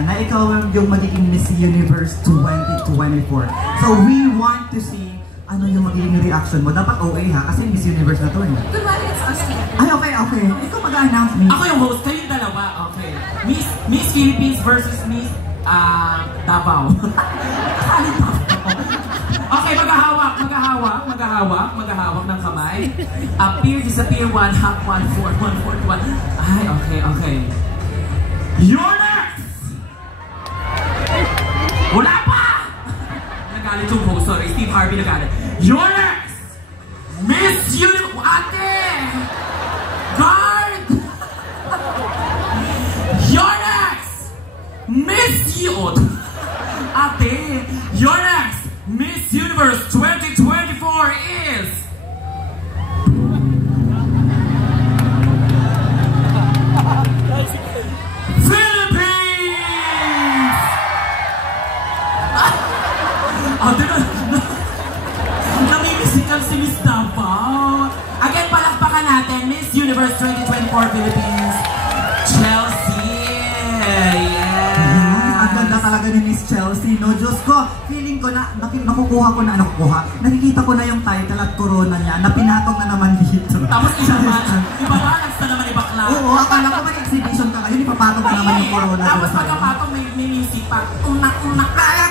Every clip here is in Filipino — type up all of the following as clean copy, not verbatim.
na ikaw yung magiging Miss Universe 2024. So we want to see ano yung magiging reaction mo. Dapat OA ha, kasi Miss Universe na to eh. Kunwari, it's us. Ay, okay. Ikaw mag-announce me. Ako yung host, kayong dalawa. Okay. Miss Philippines versus Miss Davao. Okay, maghahawak ng kamay. Appear, disappear, 1, hop, 1, 4, 1, 4, 1. Ay, okay. You're next! Wala pa! Nagalit yung host, sorry. Steve Harvey nagalit. You're next! Miss Universe! Ate! Guard! You're next! Miss Universe! Ate! You're next! Miss Universe 2024 is... Philippines! Ate na... Namimisikal si Miss Davao. Again, palakpakan natin, Miss Universe 2024 Philippines, Chelsea. Ang ganda talaga ni Miss Chelsea, no? Diyos ko, feeling ko na, nakikita ko na yung title at corona niya, na pinatong na naman dito. Tapos ipabalance na naman ni Bakla. Oo, akala ko mag-exhibition ka ngayon, ipapatong na naman yung corona. Tapos pagkapatong may music pa. Unak, kaya.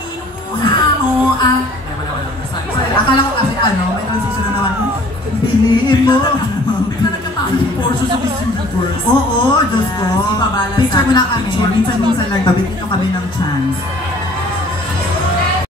Kinuha mo ang... Akala ko kasi may transition na naman. Biliin mo. Bigla nagkatayo portion sa Miss Universe. Oo, Diyos ko. Picture mo na kami. Minsan lang, gabitin nyo kami ng chance.